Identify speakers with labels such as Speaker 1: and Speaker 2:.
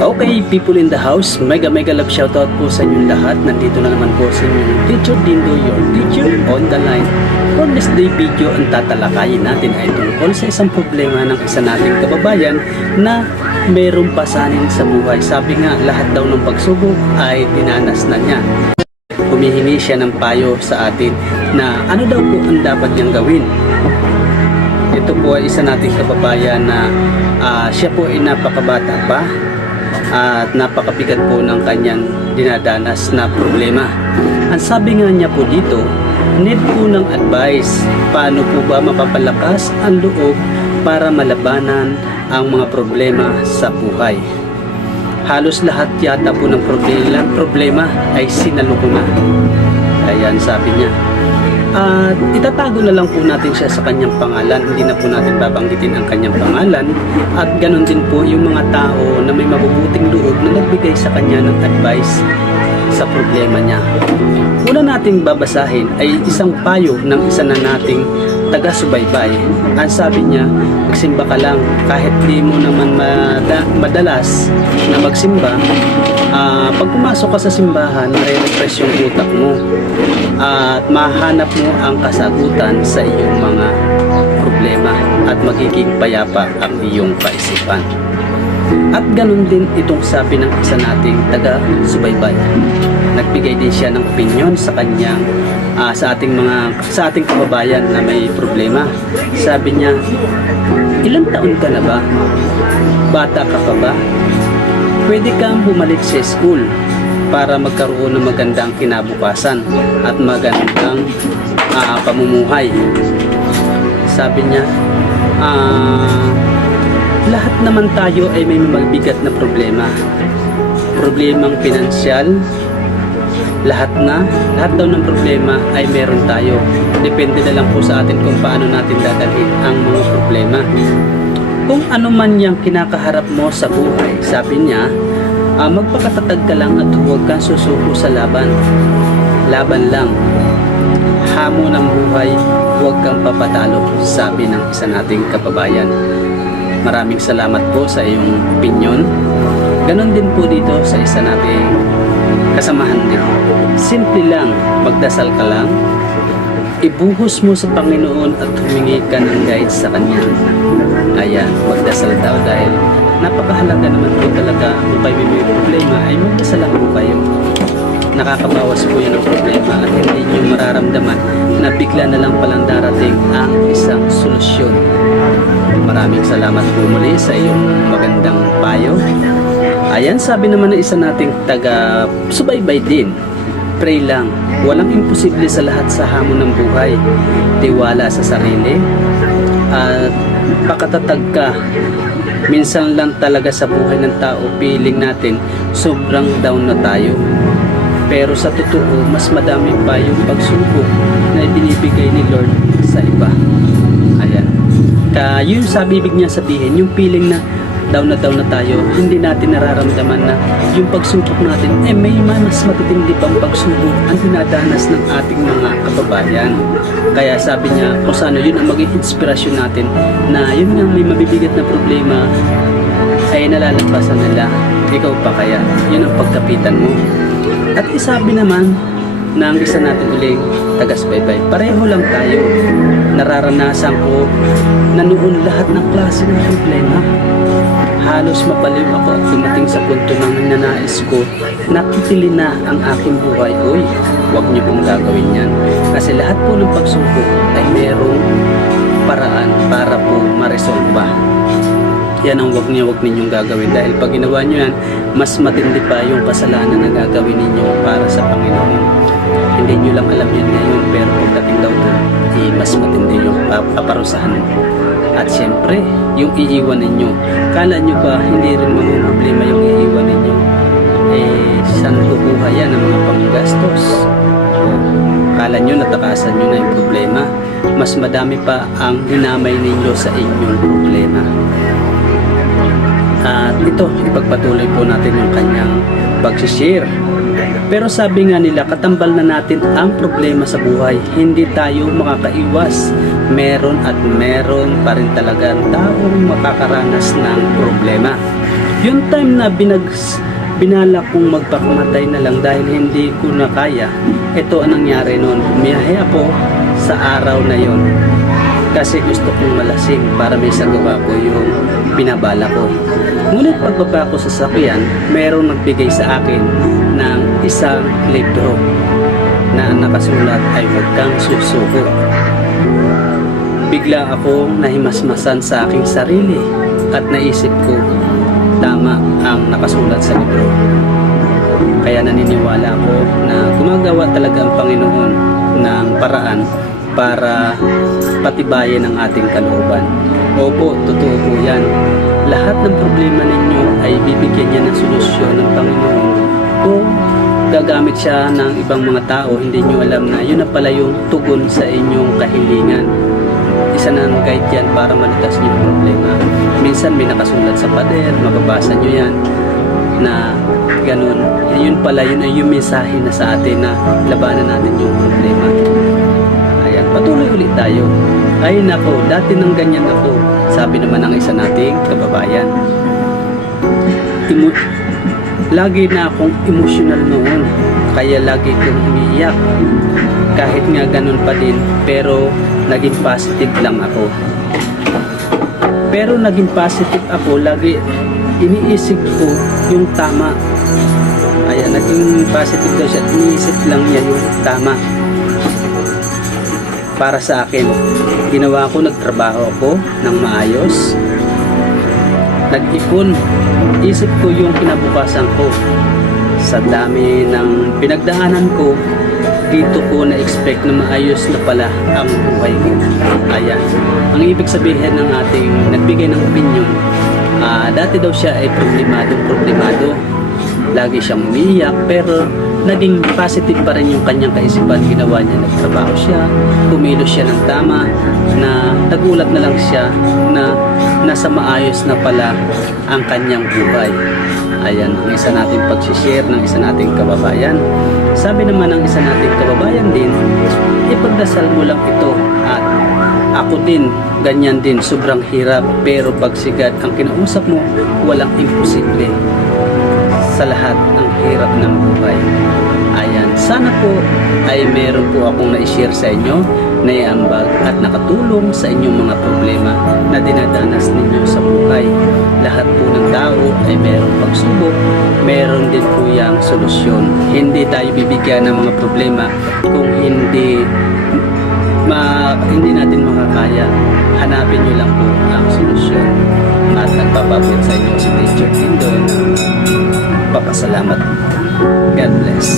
Speaker 1: Okay, people in the house, mega mega love shoutout po sa inyong lahat. Nandito na naman po sa inyong teacher Dindo, your teacher on the line. For this day video, ang tatalakayin natin ay tungkol sa isang problema ng isa nating kababayan na mayroong pasanin sa buhay. Sabi nga, lahat daw ng pagsubok ay dinanas na niya. Humihingi siya ng payo sa atin na ano daw po ang dapat niyang gawin. Ito po ay isa nating kababayan na ah, siya po ay napakabata pa at napakabigat po ng kanyang dinadanas na problema. Ang sabi nga niya po dito, need po ng advice. Paano po ba mapapalakas ang loob para malabanan ang mga problema sa buhay? Halos lahat yata po ng problema, problema ay na. Ayan sabi niya. At itatago na lang po natin siya sa kanyang pangalan. Hindi na po natin babanggitin ang kanyang pangalan. At ganun din po yung mga tao na may mabubuting loob na nagbigay sa kanya ng advice sa problema niya. Una nating babasahin ay isang payo ng isa na nating taga-subaybay. Ang sabi niya, magsimba ka lang kahit di mo naman mada- madalas na magsimba. ah, pag pumasok ka sa simbahan, nare-refresh yung utak mo at mahanap mo ang kasagutan sa iyong mga problema at magiging payapa ang iyong kaisipan. At ganun din itong sabi ng isa nating taga-subaybay. Nagbigay din siya ng opinion sa kanyang ah, sa ating mga sa ating kababayan na may problema. Sabi niya, ilang taon ka na ba? Bata ka pa ba? Pwede kang bumalik sa school para magkaroon ng magandang kinabukasan at magandang ah, pamumuhay. Sabi niya, ah, lahat naman tayo ay may mabigat na problema. Problemang pinansyal, lahat na, lahat daw ng problema ay meron tayo. Depende na lang po sa atin kung paano natin dadalhin ang mga problema. Kung ano man yung kinakaharap mo sa buhay, sabi niya, ah, magpakatatag ka lang at huwag kang susuko sa laban. Laban lang. Hamo ng buhay, huwag kang papatalo, sabi ng isa nating kababayan. Maraming salamat po sa iyong opinion. Ganon din po dito sa isa nating kasamahan din. Simple lang, magdasal ka lang, ibuhos mo sa Panginoon at humingi ka ng guide sa Kanya. Ayan, magdasal daw dahil napakahalaga naman po talaga kung kayo may problema ay magdasal po kayo. Nakakabawas po yun ng problema at hindi nyo mararamdaman na bigla na lang palang darating ang isang solusyon. Maraming salamat po muli sa iyong magandang payo. Ayan, sabi naman ng isa nating taga subaybay din. Pray lang. Walang imposible sa lahat sa hamon ng buhay. Tiwala sa sarili. At pakatatag ka. Minsan lang talaga sa buhay ng tao, feeling natin sobrang down na tayo. Pero sa totoo, mas madami pa yung pagsubok na ibinibigay ni Lord sa iba. Kaya yun sa bibig niya sabihin, yung feeling na down na down na tayo, hindi natin nararamdaman na yung pagsubok natin, eh may mas matitindi pang pagsubok ang dinadanas ng ating mga kababayan. Kaya sabi niya, kung saan yun ang maging inspirasyon natin na yun nga may mabibigat na problema ay nalalampasan nila. Ikaw pa kaya, yun ang pagkapitan mo. At isabi naman ng isa natin uling taga-subaybay, pareho lang tayo. Nararanasan ko na noon lahat ng klase ng problema. Halos mapaliw ako at dumating sa punto ng nanais ko na kitilin na ang aking buhay. Uy, huwag niyo pong gagawin yan. Kasi lahat po ng pagsubok ay merong paraan para po maresolba yan ang wag niyo wag ninyong gagawin dahil pag ginawa niyo yan mas matindi pa yung kasalanan na gagawin ninyo para sa Panginoon hindi niyo lang alam yun ngayon pero pagdating daw doon eh, mas matindi yung pa- paparusahan at siyempre yung iiwan ninyo kala nyo ba hindi rin problema yung iiwan ninyo eh saan kukuha yan ang mga panggastos Kala nyo natakasan nyo na yung problema. Mas madami pa ang hinamay ninyo sa inyong problema. At ito, ipagpatuloy po natin yung kanyang pagsishare. Pero sabi nga nila, katambal na natin ang problema sa buhay. Hindi tayo makakaiwas. Meron at meron pa rin talaga ang taong makakaranas ng problema. Yung time na binag binala kong magpakamatay na lang dahil hindi ko na kaya, ito ang nangyari noon. Bumiyahe ako sa araw na yon kasi gusto kong malasing para may sagawa ko yung binabala ko. Ngunit pagbaba ko sa sakyan, mayroong nagbigay sa akin ng isang libro na nakasulat ay huwag kang susuko. Bigla akong nahimasmasan sa aking sarili at naisip ko tama ang nakasulat sa libro. Kaya naniniwala ako na gumagawa talaga ang Panginoon ng paraan para patibayin ang ating kalooban. Opo, totoo po yan. Lahat ng problema ninyo ay bibigyan niya ng solusyon ng Panginoon. Kung gagamit siya ng ibang mga tao, hindi nyo alam na yun na pala yung tugon sa inyong kahilingan. Isa na ang guide yan para malutas niyo yung problema. Minsan may nakasulat sa pader, mababasa nyo yan na ganun. Yun pala, yun ay yung mensahe na sa atin na labanan natin yung problema. Ayan, patuloy ulit tayo. Ay nako, dati nang ganyan ako. Sabi naman ng isa nating kababayan. Emo- lagi na akong emotional noon. Kaya lagi kong umiiyak. Kahit nga ganun pa din, pero naging positive lang ako. Pero naging positive ako, lagi iniisip ko yung tama. Ayan, naging positive daw siya. Iniisip lang niya yung tama para sa akin. Ginawa ko, nagtrabaho ako ng maayos. Nag-ipon. Isip ko yung kinabukasan ko. Sa dami ng pinagdaanan ko, dito ko na-expect na maayos na pala ang buhay ko. Ayan. Ang ibig sabihin ng ating nagbigay ng opinion, ah, dati daw siya ay problemadong problemado. Lagi siyang umiiyak pero naging positive pa rin yung kanyang kaisipan. Ginawa niya, nagtrabaho siya, kumilos siya ng tama, na nagulat na lang siya na nasa maayos na pala ang kanyang buhay. Ayan, ang isa nating pagsishare ng isa nating kababayan. Sabi naman ng isa nating kababayan din, ipagdasal mo lang ito at ako din, ganyan din, sobrang hirap pero pagsigat ang kinausap mo, walang imposible sa lahat ng hirap ng buhay. Ayan, sana po ay meron po akong na-share sa inyo na iambag at nakatulong sa inyong mga problema na dinadanas ninyo sa buhay. Lahat po ng tao ay merong pagsubok, meron din po yung solusyon. Hindi tayo bibigyan ng mga problema kung hindi ma, hindi natin makakaya. Hanapin nyo lang po ang solusyon. At nagpapabot sa inyo si Teacher Dindo na papasalamat. God bless.